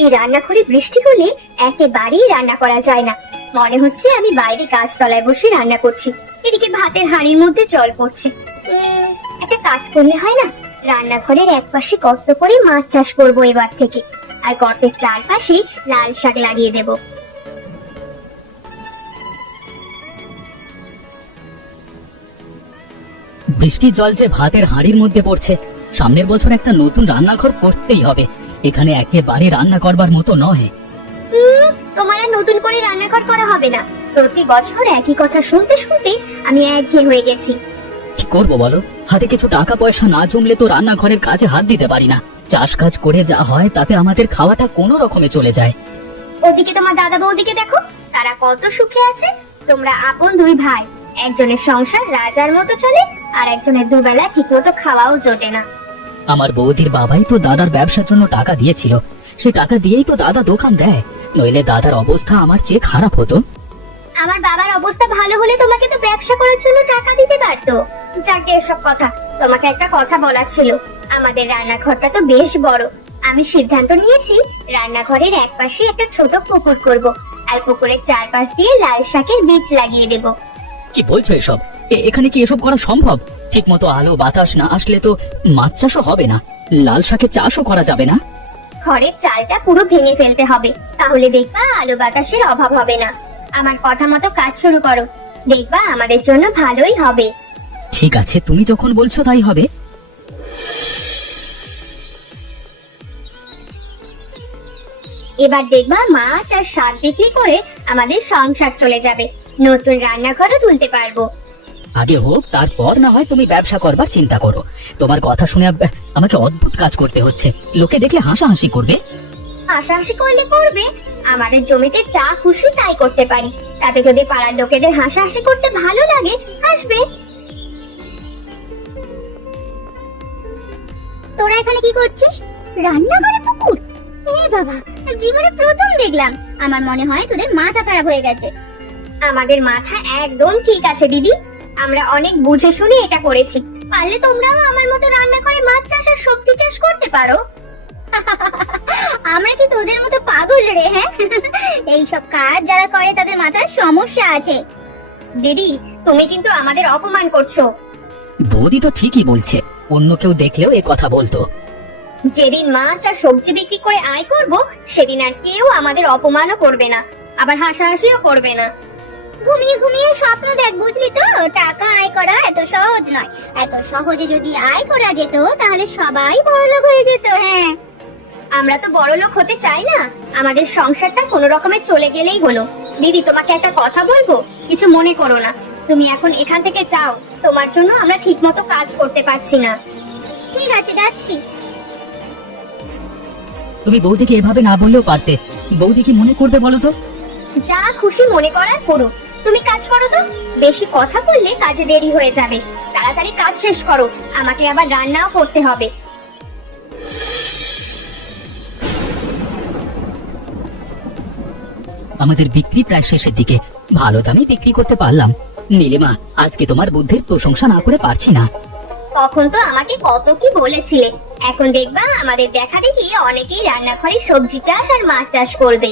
এই রান্নাঘরে বৃষ্টি হলে একেবারেই রান্না করা যায় না। মনে হচ্ছে আমি বাইরে গাছতলায় বসে রান্না করছি, এদিকে ভাতের হাঁড়ির মধ্যে জল পড়ছে। একটা কাজ করলে হয় না, রান্নাঘরের একপাশে গর্ত করে মাছ চাষ করবো এবার থেকে, আর গর্তের চারপাশে লাল শাক লাগিয়ে দেব। বৃষ্টির জল যে ভাতের হাঁড়ির মধ্যে পড়ছে, সামনের বছর একটা নতুন রান্নাঘর করতেই হবে। এখানে একেবারে রান্না করবার মতো নয়। তোমার আর নতুন করে রান্নাঘর করা হবে না। প্রতি বছর একই কথা শুনতে শুনতে আমি একঘেয়ে হয়ে গেছি। কি করবো বলো, হাতে কিছু টাকা পয়সা না জমলে তো রান্নাঘরের কাজে হাত দিতে পারি না। চাষ কাজ করে যা হয় তাতে আমাদের খাওয়াটা কোনো রকমে চলে যায়। ওদিকে তোমার দাদা বৌদিকে দেখো, তারা কত সুখে আছে। তোমরা আপন দুই ভাই, একজনের সংসার রাজার মতো চলে, আর একজনের দুবেলা ঠিক মতো খাওয়াও জোটে না। আমার বৌদির বাবাই তো দাদার ব্যবসার জন্য টাকা দিয়েছিল, সে টাকা দিয়েই তো দাদা দোকান দেয়, নইলে দাদার অবস্থা আমার চেয়ে খারাপ হতো। আমার বাবার অবস্থা ভালো হলে তোমাকে তো ব্যবসা করার জন্য টাকা দিতে পারতো। যাকে এসব কথা, তোমাকে একটা কথা বলার ছিল। আমাদের রান্নাঘরটা তো বেশ বড়, আমি সিদ্ধান্ত নিয়েছি রান্নাঘরের একপাশে একটা ছোট পুকুর করব, আর পুকুরের চারপাশ দিয়ে লাল শাকের বীজ লাগিয়ে দেব। কি বলছো এসব? এখানে কি এসব করা সম্ভব? ঠিক মতো আলো বাতাস না আসলে তো মাছ চাষও হবে না, লাল শাকের চাষও করা যাবে না। ঘরের চালটা পুরো ভেঙে ফেলতে হবে, তাহলে দেখবা আলো বাতাসের অভাব হবে না। আমার কথা মতো কাজ শুরু করো, দেখবা আমাদের জন্য ভালোই হবে। ঠিক আছে, তুমি যখন বলছো তাই হবে। এবার দেখবা মাছ আর শাক বিক্রি করে আমাদের সংসার চলে যাবে, নতুন রান্নাঘরও তুলতে পারবো। আগে হোক, তারপর না হয় তুমি ব্যবসা করবার চিন্তা করো। তোমার কথা শুনে আমাকে অদ্ভুত কাজ করতে হচ্ছে, লোকে দেখলে হাসাহাসি করবে। হাসাহাসি করলে করবে, আমাদের জমিতে যা খুশি তাই করতে পারি, তাতে যদি পাড়ার লোকেদের হাসাহাসি করতে ভালো লাগে হাসবে। তোরা এখানে কি করছিস? রান্না করে পুকুর? এ বাবা, জীবনে প্রথম দেখলাম। আমার মনে হয় তোদের মাথা খারাপ হয়ে গেছে। আমাদের মাথা একদম ঠিক আছে দিদি, আমরা অনেক বুঝে শুনে এটা করেছি। পারলে তোমরাও আমার মতো রান্না করে মাছ চাষ আর সবজি চাষ করতে পারো। আমরা কি তোদের মতো পাগল রে? হ্যাঁ, এইসব কাজ যারা করে তাদের মাথায় সমস্যা আছে। দিদি, তুমি কিন্তু আমাদের অপমান করছো। বৌদি তো ঠিকই বলছে, অন্য কেউ দেখলেও এ কথা বলতো। যেদিন মাছ আর সবজি বিক্রি করে আয় করব, সেদিন আর কেউ আমাদের অপমানও করবে না, আবার হাসাহাসিও করবে না। ঘুমিয়ে ঘুমিয়ে স্বপ্ন দেখ, বুঝলি তো? টাকা আয় করা এত সহজ নয়। এত সহজে যদি আয় করা যেত তাহলে সবাই বড়লোক হয়ে যেত। হ্যাঁ, আমরা তো বড়লোক হতে চাই না, আমাদের সংসারটা কোনো রকমে চলে গেলেই হলো। দিদি, তোমাকে একটা কথা বলবো, কিছু মনে করো না। তুমি এখন এখান থেকে যাও, তোমার জন্য আমরা ঠিকমতো কাজ করতে পারছি না। ঠিক আছে, যাচ্ছি। তুমি বৌদিকে এভাবে না বললেও পারতে, বৌদি কি মনে করবে বলো তো? যা খুশি মনে করার করো, তুমি কাজ করো তো। বেশি কথা বললে কাজে দেরি হয়ে যাবে, তাড়াতাড়ি কাজ শেষ করো, আমাকে আবার রান্নাও করতে হবে। আমাদের বিক্রি প্রায় শেষের দিকে, ভালো দামে বিক্রি করতে পারলাম। নীলিমা, আজকে তোমার বুদ্ধির প্রশংসা না করে পারছি না। তখন তো আমাকে কত কি বলেছিলে, এখন দেখবা আমাদের দেখা দেখি অনেকেই রান্নাঘরে সবজি চাষ আর মাছ চাষ করবে।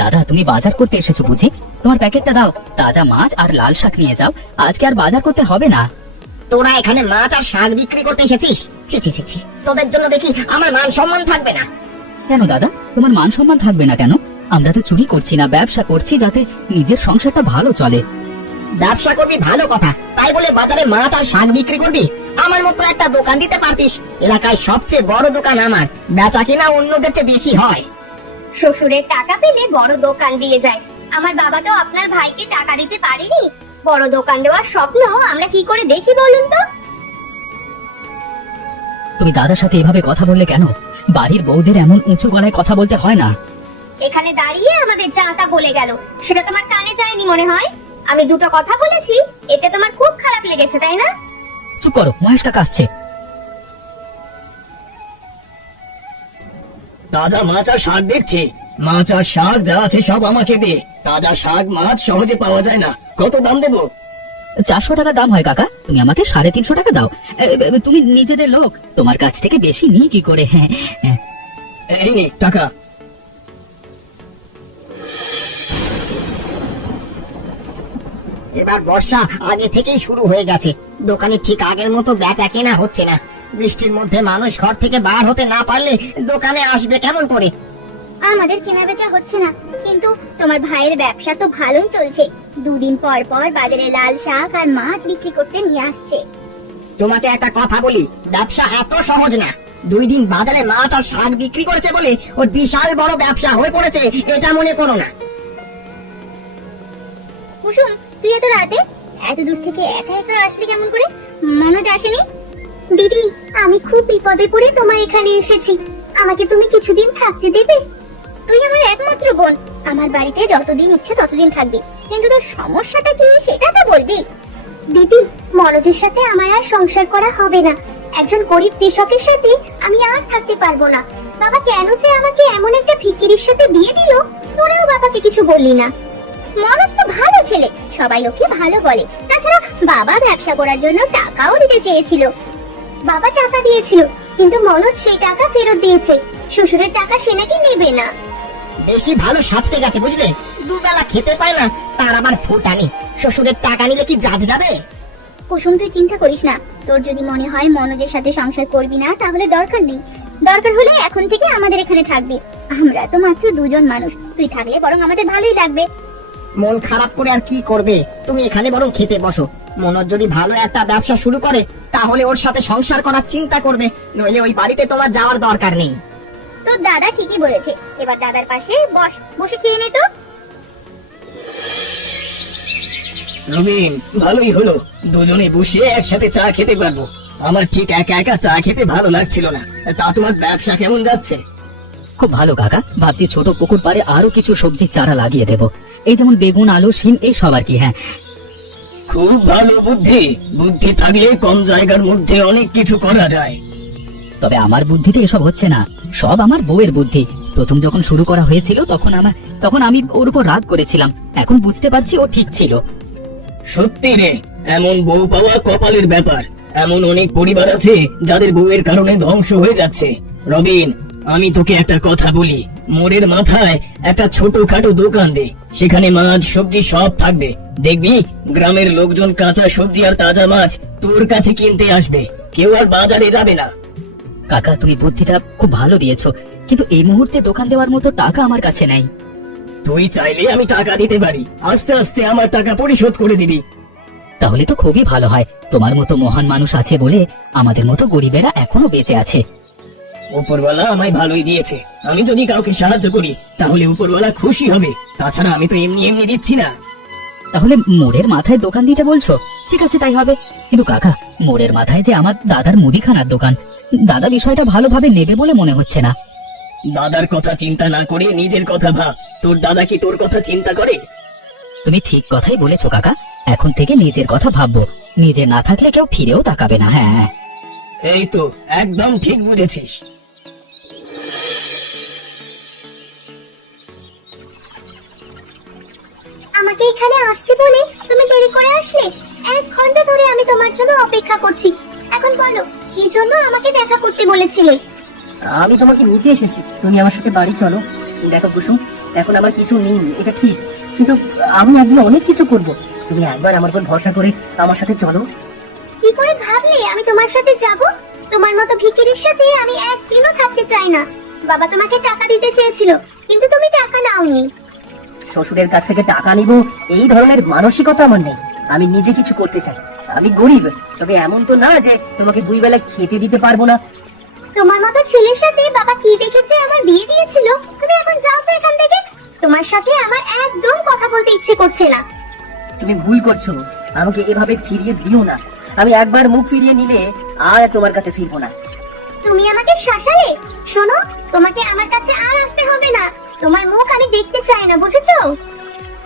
দাদা, তুমি বাজার করতে এসেছো বুঝি? তোমার প্যাকেটটা দাও, তাজা মাছ আর লাল শাক নিয়ে যাও, আজকে আর বাজার করতে হবে না। তোরা এখানে মাছ আর শাক বিক্রি করতে এসেছিস? ছি ছি ছি ছি, তোদের জন্য দেখি আমার মান সম্মান থাকবে না। কেন দাদা, তোমার মান সম্মান থাকবে না কেন? আমরা তো চুরি করছি না, ব্যবসা করছি যাতে নিজের সংসারটা ভালো চলে। ব্যবসা করবি ভালো কথা, তাই বলে বাজারে মাছ আর শাক বিক্রি করবি? আমার মতো একটা দোকান দিতে পারতিস। এলাকায় সবচেয়ে বড় দোকান আমার, বেচা কিনা অন্যদের চেয়ে বেশি হয়। শ্বশুরের টাকা পেলে বড় দোকান দিয়ে যায়, আমার বাবা তো আপনার ভাইকে টাকা দিতে পারেনি। বড় দোকান দেওয়ার স্বপ্ন আমরা কি করে দেখি বলুন তো? তুমি দাদার সাথে এভাবে কথা বললে কেন? বাড়ির বউদের এমন উঁচু গলায় কথা বলতে হয় না। এখানে দাঁড়িয়ে আমাদের যা তা বলে গেল, সেটা তোমার কানে যায়নি মনে হয়? আমি দুটো কথা বলেছি, এতে তোমার খুব খারাপ লেগেছে তাই না? চুপ করো, মহেশ কাকা আসছে। তাজা মাছ আর শাক দেখছি। মাছ আর শাক যা আছে সব আমাকে দে। তাজা শাক মাছ সহজে পাওয়া যায় না, কত দাম দেবো? 400 টাকা দাম হয় কাকা, তুমি আমাকে 350 টাকা দাও। তুমি নিজেদের লোক, তোমার কাছ থেকে বেশি নিই কি করে? হ্যাঁ, এই নে টাকা। এবার বর্ষা আগে থেকেই শুরু হয়ে গেছে, দোকানে ঠিক আগের মতো বেচা কেনা হচ্ছে না। বৃষ্টির মধ্যে মানুষ ঘর থেকে বার হতে না পারলে দোকানে আসবে কেমন করে? আমাদের কেনা বেচা হচ্ছে না, কিন্তু তোমার ভাইয়ের ব্যবসা তো ভালোই চলছে। দুদিন পর পর বাজারে লাল শাক আর মাছ বিক্রি করতে নিয়ে আসছে। তোমাকে একটা কথা বলি, ব্যবসা এত সহজ না। 2 দিন বাজারে মাছ আর শাক বিক্রি করেছে বলে ওর বিশাল বড় ব্যবসা হয়ে পড়েছে, এটা মনে করো না। কুসুম, তুই এত রাতে এত দূর থেকে একা একা আসলি কেমন করে? মনোজ আসেনি? দিদি, আমি খুব বিপদে পড়ে তোমার এখানে এসেছি, আমাকে তুমি কিছুদিন থাকতে দেবে? তুই আমার একমাত্র বোন, আমার বাড়িতে যতদিন ইচ্ছে ততদিন থাকবি, কিন্তু তোর সমস্যাটা কি সেটা তো বলবি। দিদি, মনোজের সাথে আমার আর সংসার করা হবে না। একজন গরিব কৃষকের সাথে আমি আর থাকতে পারবো না। বাবা কেন যে আমাকে এমন একটা ভিখিরির সাথে বিয়ে দিল, তোরাও বাবাকে কিছু বললি না। মনোজ তো ভালো ছেলে, সবাই ওকে ভালো বলে। তাছাড়া বাবা ব্যবসা করার জন্য টাকাও দিতে চেয়েছিল, বাবা টাকা দিয়েছিল, কিন্তু মনোজ সেই টাকা ফেরত দিয়েছে। শ্বশুরের টাকা সে নাকি নেবে না। বেশি ভালো সাজতে গেছে বুঝলে, দুবেলা খেতে পায় না, তার আবার ফুটানি। শ্বশুরের টাকা নিলে কি জাত যাবে? কুসুম, তুই চিন্তা করিস না। তোর যদি মনে হয় মনোজের সাথে সংসার করবি না, তাহলে দরকার নেই। দরকার হলে এখন থেকে আমাদের এখানে থাকবি। আমরা তো মাত্র 2 জন মানুষ, তুই থাকলে বরং আমাদের ভালোই লাগবে। মন খারাপ করে আর কি করবে? তুমি এখানে বরং খেতে বসো। মনোজ যদি ভালো একটা ব্যবসা শুরু করে তাহলে ওর সাথে সংসার করার চিন্তা করবে, নইলে ওই বাড়িতে তোমার যাওয়ার দরকার নেই। তোর দাদা ঠিকই বলেছে, এবার দাদার পাশে বসে খেয়ে নে তো। রবিন, ভালোই হলো, দুজনে বসে একসাথে চা খেতে পারবো। আমার ঠিক একা একা চা খেতে ভালো লাগছিল না। তা তোমার ব্যবসা কেমন যাচ্ছে? খুব ভালো কাকা, ভাবছি ছোট পুকুর পাড়ে আরো কিছু সবজি চারা লাগিয়ে দেব। এই যেমন বেগুন, আলু, শিম, এই সব আর কি। হ্যাঁ, খুব ভালো বুদ্ধি। বুদ্ধি থাকলে কম জায়গার মধ্যে অনেক কিছু করা যায়। তবে আমার বুদ্ধিতে এসব হচ্ছে না, সব আমার বউয়ের বুদ্ধি। প্রথম যখন শুরু করা হয়েছিল তখন আমি ওর উপর রাগ করেছিলাম। এখন বুঝতে পারছি ও ঠিক ছিল। সত্যি রে, এমন বউ পাওয়া কপালের ব্যাপার। এমন অনেক পরিবার আছে যাদের বউয়ের কারণে ধ্বংস হয়ে যাচ্ছে। রবিন, আমি তোকে একটা কথা বলি, মোড়ের মাথায় একটা ছোটখাটো দোকান দে, সেখানে মাছ সবজি সব থাকবে। দেখবি গ্রামের লোকজন কাঁচা সবজি আর তাজা মাছ তোর কাছে কিনতে আসবে, কেউ আর বাজারে যাবে না। কাকা, তুমি বুদ্ধিটা খুব ভালো দিয়েছো, কিন্তু এই মুহূর্তে দোকান দেওয়ার মতো টাকা আমার কাছে নাই। তুই চাইলে আমি টাকা দিতে পারি, আস্তে আস্তে আমার টাকা পরিশোধ করে দিবি। তাহলে তো খুবই ভালো হয়। তোমার মতো মহান মানুষ আছে বলে আমাদের মতো গরিবেরা এখনো বেঁচে আছে। উপরওয়ালা আমায় ভালোই দিয়েছে, আমি যদি কাউকে সাহায্য করি তাহলে উপরওয়ালা খুশি হবে। তাছাড়া আমি তো এমনি এমনি দিচ্ছি না। তাহলে মোড়ের মাথায় দোকান দিতে বলছো? ঠিক আছে, তাই হবে। কিন্তু কাকা, মোড়ের মাথায় যে আমার দাদার মুদিখানার দোকান, দাদা বিষয়টা ভালোভাবে নেবে বলে মনে হচ্ছে না। দাদার কথা চিন্তা না করে নিজের কথা ভাব। তোর দাদা কি তোর কথা চিন্তা করে? তুমি ঠিক কথাই বলেছো কাকা, এখন থেকে নিজের কথা ভাববো। নিজে না থাকলে কেউ ফিরেও তাকাবে না। হ্যাঁ, এই তো একদম ঠিক বুঝেছিস। আমাকে এখানে আসতে বলে তুমি দেরি করে আসলে। 1 ঘন্টা ধরে আমি তোমার জন্য অপেক্ষা করছি। এখন বলো, কি জন্য আমাকে দেখা করতে বলেছিলে? আমি তোমাকে নিতে এসেছি, তুমি আমার সাথে বাড়ি চলো। দেখো কুসুম, এখন আমার কিছু নেই, এটা ঠিক, কিন্তু আমি একদিন অনেক কিছু করব। তুমি একবার আমার উপর ভরসা করে আমার সাথে চলো। কি করে ভাবলে আমি তোমার সাথে যাব? তোমার মতো ভিখিরির সাথে আমি একদিনও থাকতে চাই না। বাবা তোমাকে টাকা দিতে চেয়েছিল, কিন্তু তুমি টাকা নাওনি। শ্বশুরের কাছ থেকে টাকা নিব এই ধরনের মানসিকতা আমার নেই। আমি নিজে কিছু করতে চাই। আমি গরিব, তবে এমন তো না যে তোমাকে 2 বেলা খেতে দিতে পারবো না। তোমার মতো ছেলের সাথে বাবা কি দেখেছে আমার বিয়ে দিয়েছিল? তুমি এখন যাও তো এখান থেকে। তোমার সাথে আমার একদম কথা বলতে ইচ্ছে করছে না। তুমি ভুল করছো, আমাকে এভাবে ফিরিয়ে দিও না। আমি একবার মুখ ফিরিয়ে নিলে আর তোমার কাছে ফিরবো না। তুমি আমাকে শাসালে? শোনো, তোমাকে আমার কাছে আর আসতে হবে না। তোমার মুখ আমি দেখতে চাই না, বুঝেছো?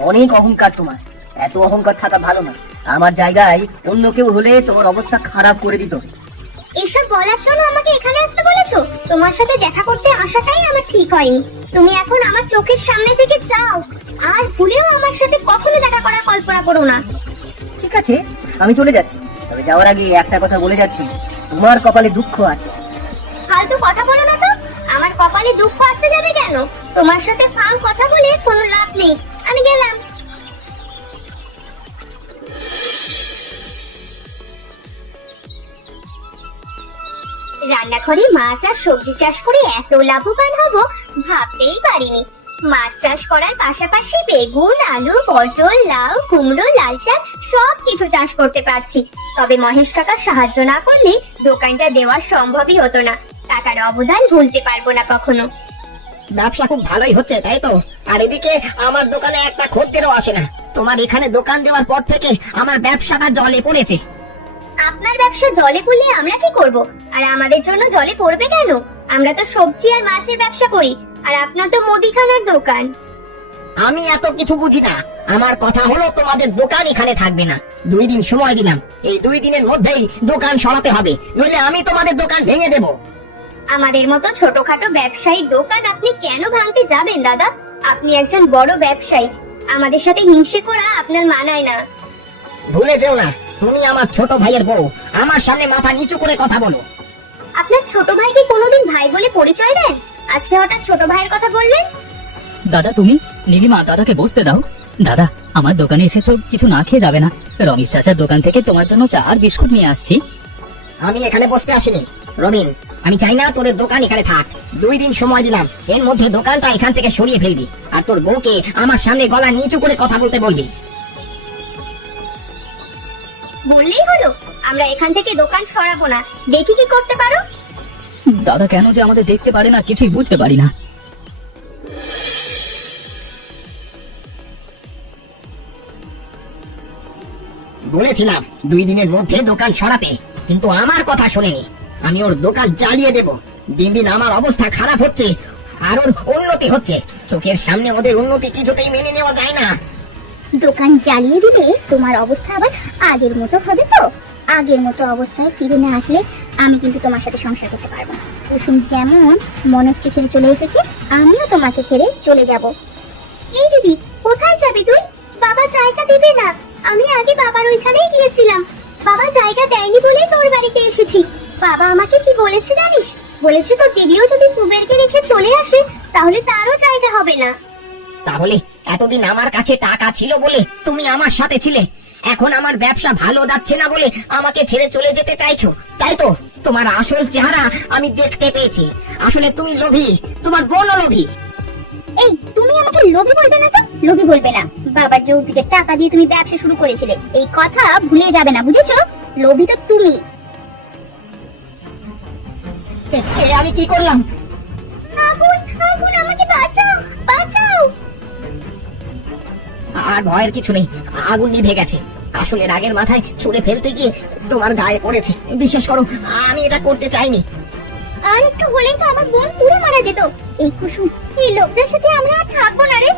অনেক অহংকার তোমার, এত অহংকার থাকা ভালো না। আমার জায়গায় অন্য কেউ হলে তোমার অবস্থা খারাপ করে দিত। এসব বলার জন্য আমাকে এখানে আসতে বলেছো? তোমার সাথে দেখা করতে আসাটাই আমার ঠিক হয়নি। তুমি এখন আমার চোখের সামনে থেকে যাও, আর ভুলেও আমার সাথে কখনো দেখা করার কল্পনা করো না। ঠিক আছে, আমি চলে যাচ্ছি, তবে যাওয়ার আগে একটা কথা বলে যাচ্ছি, তোমার কপালে দুঃখ আছে। ফালতু কথা বলো না তো। আমার কপালে দুঃখ আসতে যাবে কেন? তোমার সাথে ফাল কথা বলে কোনো লাভ নেই, আমি গেলাম। রান্নাঘরে মাছ আর সবজি চাষ করে এত লাভবান হব ভাবতেই পারিনি। মাছ চাষ করার পাশাপাশি বেগুন, আলু, পটল, লাউ, কুমড়ো, লাল শাক সবকিছু চাষ করতে পারছি। তবে মহেশ কাকা সাহায্য না করলে দোকানটা দেওয়া সম্ভবই হতো না। কাকার অবদান ভুলতে পারবো না কখনো। ব্যবসা খুব ভালোই হচ্ছে তাই তো? আর এদিকে আমার দোকানে একটা খদ্দেরও আসে না। তোমার এখানে দোকান দেওয়ার পর থেকে আমার ব্যবসাটা জলে পড়েছে। আপনার ব্যবসা জলে পড়লে আমরা কি করব? আর আমাদের জন্য জলে পড়বে কেন? আমরা তো সবজি আর মাছের ব্যবসা করি, আর আপনার তো মুদিখানার দোকান। আমি এত কিছু বুঝি না। আমার কথা হলো তোমাদের দোকান এখানে থাকবে না। 2 দিন সময় দিলাম, এই 2 দিনের মধ্যেই দোকান সরাতে হবে, নইলে আমি তোমাদের দোকান ভেঙে দেব। আমাদের মতো ছোটখাটো ব্যবসায়ীর দোকান আপনি কেন ভাঙতে যাবেন দাদা? আপনি একজন বড় ব্যবসায়ী, আমাদের সাথে হিংসে করা আপনার মানায় না। ভুলে যেও না, তুমি আমার ছোট ভাইয়ের বউ। আমার সামনে মাথা নিচু করে কথা বলো। আপনার ছোট ভাইকে কোনোদিন ভাই বলে পরিচয় দেন? আজকে হঠাৎ ছোট ভাইয়ের কথা বললেন? দাদা তুমি, নীলিমা দাদাকে বসতে দাও। দাদা, আমার দোকানে এসেছো, কিছু না খেয়ে যাবে না? রমেশ চাচার দোকান থেকে তোমার জন্য চা আর বিস্কুট নিয়ে আসছি। আমি এখানে বসতে আসিনি রবিন, আমি চাই না তোদের দোকান এখানে থাক। 2 দিন সময় দিলাম, এর মধ্যে দোকানটা এখান থেকে সরিয়ে ফেলবি, আর তোর বউকে আমার সামনে গলা নিচু করে কথা বলতে বলবি। বললেই হলো, আমরা এখান থেকে দোকান সরাবো না। দেখি কি করতে পারো। দাদা কেন যে আমাদের দেখতে পারে না কিছুই বুঝতে পারি না। বলেছিলাম 2 দিনের মধ্যে দোকান সরাতে, কিন্তু আমার কথা শোনেনি। আমি ওর দোকান জ্বালিয়ে দেব। দিন দিন আমার অবস্থা খারাপ হচ্ছে, আর ওর উন্নতি হচ্ছে। চোখের সামনে ওদের উন্নতি কিছুতেই মেনে নেওয়া যায় না। দোকান জ্বালিয়ে দিলে তোমার অবস্থা আবার আগের মতো হবে তো? আগের মতো অবস্থায় ফিরে না আসলে আমি কিন্তু তোমার সাথে সংসার করতে পারবো না। কুসুম যেমন মনোজকে ছেড়ে চলে এসেছে, আমিও তোমাকে ছেড়ে চলে যাব। এই দিদি, কোথায় যাবি তুই? বাবা জায়গা দেবে না। আমি আগে বাবার ওইখানেই গিয়েছিলাম, বাবা জায়গা দেয়নি বলেই তোর বাড়িতে এসেছি। বাবা আমাকে কি বলেছে জানিস? বলেছে তোর দিদিও যদি কুবেরকে রেখে চলে আসে তাহলে তারও জায়গা হবে না। তাহলে এতদিন আমার কাছে টাকা ছিল বলে তুমি আমার সাথে ছিলে, এখন আমার ব্যবসা ভালো যাচ্ছে না বলে আমাকে ছেড়ে চলে যেতে চাইছো, তাই তো? তোমার আসল চেহারা আমি দেখতে পেয়েছি। আসলে তুমি লোভী, তোমার বোনও লোভী। এই, তুমি আমাকে লোভী বলবে না তো? লোভী বলবে না। বাবার যৌতুকের টাকা দিয়ে তুমি ব্যবসা শুরু করেছিলে, এই কথা ভুলে যাবে না, বুঝেছো? লোভী তো তুমি। আমি কি করলাম? আগুন, আগুন, আমাকে বাঁচাও, বাঁচাও। আর ভয়ের কিছু নেই, আগুন নিভে গেছে। আসলে রাগের মাথায় ছুঁড়ে ফেলতে গিয়ে তোমার গায়ে পড়েছে। বিশ্বাস করো, আমি এটা করতে চাইনি। আর একটু হলেই তো আমার বোন পুরো মারা যেত। এই কুসুম, এই লোকটার সাথে আমরা আর থাকবো না রে।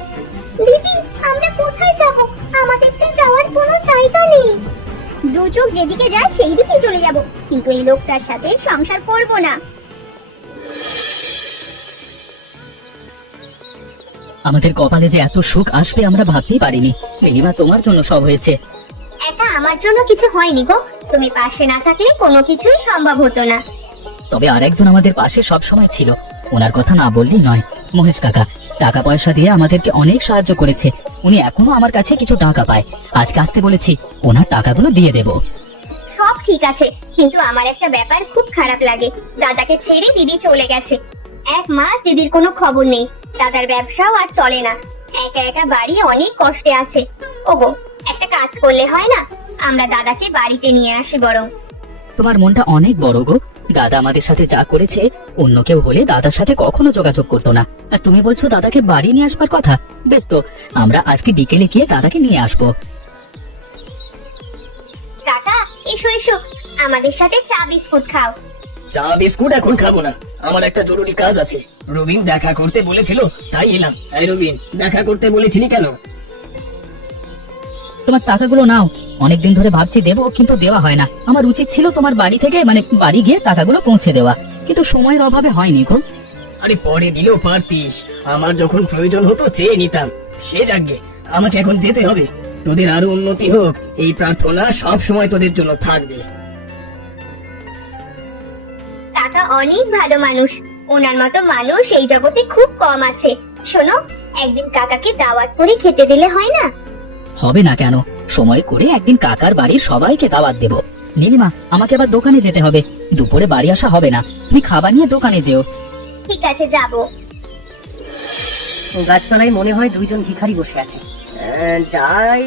দিদি, আমরা কোথায় যাব? আমাদের যে যাওয়ার কোনো জায়গা নেই। দু চোখ যেদিকে যায় সেই দিকেই চলে যাব, কিন্তু এই লোকটার সাথে সংসার করব না। আমাদের কপালে যে এত সুখ আসবে আমরা ভাবতেই পারিনি। নীলিমা তোমার জন্য সব হয়েছে। একা আমার জন্য কিছু হয়নি গো। তুমি পাশে না থাকলে কোনো কিছুই সম্ভব হতো না। তবে আরেকজন আমাদের পাশে সব সময় ছিল, ওনার কথা না বললেই নয়। মহেশ কাকা টাকা পয়সা দিয়ে আমাদেরকে অনেক সাহায্য করেছে। উনি এখনো আমার কাছে কিছু টাকা পায়। আজকে আসতে বলেছি, ওনার টাকাগুলো দিয়ে দেব। সব ঠিক আছে, কিন্তু আমার একটা ব্যাপার খুব খারাপ লাগে। দাদাকে ছেড়ে দিদি চলে গেছে। 1 মাস দিদির কোনো খবর নেই। দাদার ব্যবসাও আর চলে না। একা একা বাড়ি অনেক কষ্টে আছে। ওগো, একটা কাজ করলে হয় না? আমরা দাদাকে বাড়িতে নিয়ে আসি বরং। তোমার মনটা অনেক বড় গো। দাদা আমাদের সাথে যা করেছে, অন্য কেউ হলে দাদার সাথে কখনো যোগাযোগ করতো না। আর তুমি বলছো দাদাকে বাড়ি নিয়ে আসবার কথা? বেশ তো, আমরা আজকে বিকেলে গিয়ে দাদাকে নিয়ে আসবো। কাকা, এসো এসো, আমাদের সাথে চা বিস্কুট খাও। চা বিস্কুট এখন খাবো না, আমার একটা জরুরি কাজ আছে। রবিন দেখা করতে বলেছিল, তাই এলাম। এই রবিন, দেখা করতে বলেছিলি কেন? তোমার টাকাগুলো নাও। অনেকদিন ধরে ভাবছি দেবো, কিন্তু দেওয়া হয় না। আমার উচিত ছিল তোমার বাড়ি থেকে বাড়ি গিয়ে টাকাগুলো পৌঁছে দেওয়া, কিন্তু সময়ের অভাবে হয়নি গো। আরে পরে দিলেও পারতিস, আমার যখন প্রয়োজন হতো চেয়ে নিতাম। সে যাগে, আমাকে এখন যেতে হবে। তোদের আরো উন্নতি হোক, এই প্রার্থনা সব সময় তোদের জন্য থাকবে। কাকা অনেক ভালো মানুষ, ওনার মতো মানুষ এই জগতে খুব কম আছে। শোনো, একদিন কাকাকে দাওয়াত করে খেতে দিলে হয় না? হবে না কেন, সময় করে একদিন কাকার বাড়ির সবাইকে দাওয়াত দেব। নীলিমা, আমাকে আবার দোকানে যেতে হবে, দুপুরে বাড়ি আসা হবে না, তুমি খাবার নিয়ে দোকানে যেও। ঠিক আছে, যাবো। গাছতলায় মনে হয় দুইজন ভিখারি বসে আছে। যাই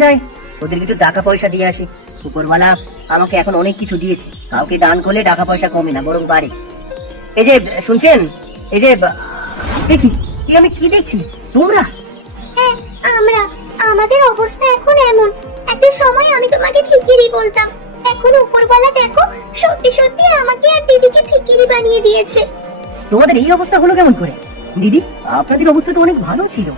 যাই, ওদের কিছু টাকা পয়সা দিয়ে আসি। উপরওয়ালা আমাকে এখন অনেক কিছু দিয়েছে, কাউকে দান করলে টাকা পয়সা কমে না, বরং বাড়ে। এই যে শুনছেন, এই যে দেখি আমি কি দেখছি, তোমরা হ্যাঁ, আমাদের অবস্থা এখন এমন। একটা সময় আমি তোমাকে ফিকিরি বলতাম, এখন উপরওয়ালা দেখো সত্যি সত্যি আমাকে আর দিদিকে ফিকিরি বানিয়ে দিয়েছে। তোমাদের এই অবস্থা হলো কেমন করে? দিদি, আপনাদের অবস্থা তো অনেক ভালো ছিল।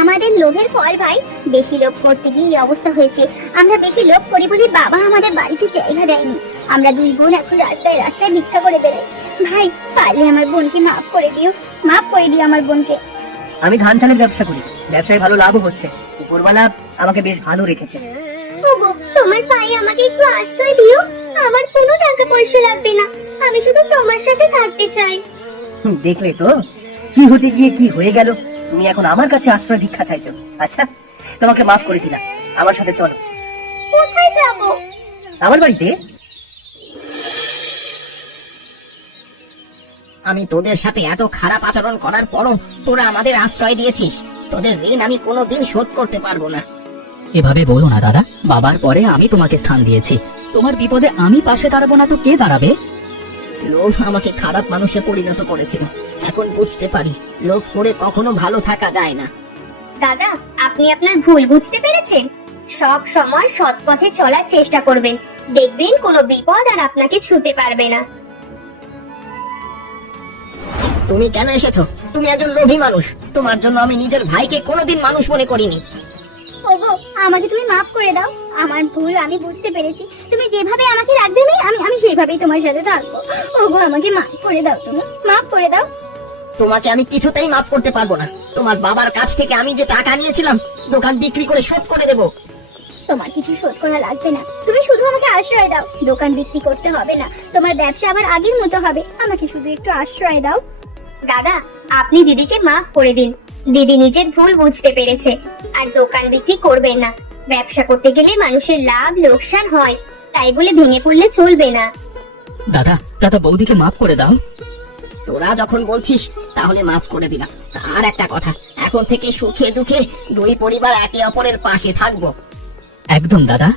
আমাদের লোভের ফল ভাই, বেশি লোভ করতে গিয়ে এই অবস্থা হয়েছে। আমরা বেশি লোভ করি বলে বাবা আমাদের বাড়িতে জায়গা দেয়নি। আমরা দুই বোন এখন রাস্তায় রাস্তায় ভিক্ষা করে বেড়াই। ভাই, পারলে আমার বোনকে মাফ করে দিও, মাফ করে দিও আমার বোনকে। আমি ধান চালের ব্যবসা করি, ব্যবসায় ভালো লাভও হচ্ছে। উপরওয়ালা আমাকে বেশ ভালো রেখেছে। ওগো, তোমার পায়ে আমাকে একটু আশ্রয় দিও। আমার কোনো টাকা পয়সা লাগবে না, আমি শুধু তোমার সাথে থাকতে চাই। দেখলে তো কি হতে গিয়ে কি হয়ে গেল। তুমি এখন আমার কাছে আশ্রয় ভিক্ষা চাইছো। আচ্ছা, তোমাকে মাফ করে দিলাম, আমার সাথে চলো। কোথায় যাব? আমার বাড়িতে। আমি তোদের সাথে এত খারাপ আচরণ করার পরও তোরা আমাদের আশ্রয় দিয়েছিস। তোদের ঋণ আমি কোনোদিন শোধ করতে পারবো না। এভাবে বলো না দাদা, বাবার পরে আমি তোমাকে স্থান দিয়েছি, তোমার বিপদে আমি পাশে দাঁড়াবো না তো কে দাঁড়াবে? লোভ আমাকে খারাপ মানুষে পরিণত করেছিল, এখন বুঝতে পারি লোভ করে কখনো ভালো থাকা যায় না। দাদা, আপনি আপনার ভুল বুঝতে পেরেছেন। সব সময় সৎ পথে চলার চেষ্টা করবেন, দেখবেন কোনো বিপদ আর আপনাকে ছুঁতে পারবে না। তুমি কেন এসেছো? তুমি একজন লোভী মানুষ। তোমার জন্য আমি নিজের ভাইকে কোনোদিন মানুষ মনে করিনি। ওগো, আমাকে তুমি মাফ করে দাও। আমার ভুল আমি বুঝতে পেরেছি। তুমি যেভাবে আমাকে রাখবে আমি সেইভাবেই তোমার সাথে থাকবো। ওগো, আমাকে মাফ করে দাও, তুমি মাফ করে দাও। তোমাকে আমি কিছুতেই মাফ করতে পারবো না। তোমার বাবার কাছ থেকে আমি যে টাকা নিয়েছিলাম দোকান বিক্রি করে শোধ করে দেবো। তোমার কিছু শোধ করা লাগবে না, তুমি শুধু আমাকে আশ্রয় দাও। দোকান বিক্রি করতে হবে না, তোমার ব্যবসা আবার আগের মতো হবে। আমাকে শুধু একটু আশ্রয় দাও। দাদা, আপনি দিদিকে মাফ করে দিন। দিদি নিজের ভুল বুঝতে পেরেছে। আর দোকান বিক্রি করবেন না। ব্যবসা করতে গেলে মানুষের লাভ লোকসান হয়, তাই বলে ভেঙে পড়লে চলবে না। দাদা, দাদা বৌদিকে মাফ করে দাও। তোরা যখন বলছিস তাহলে মাফ করে দিলাম। আর একটা কথা, এখন থেকে সুখে দুঃখে দুই পরিবার একে অপরের পাশে থাকবো। একদম দাদা।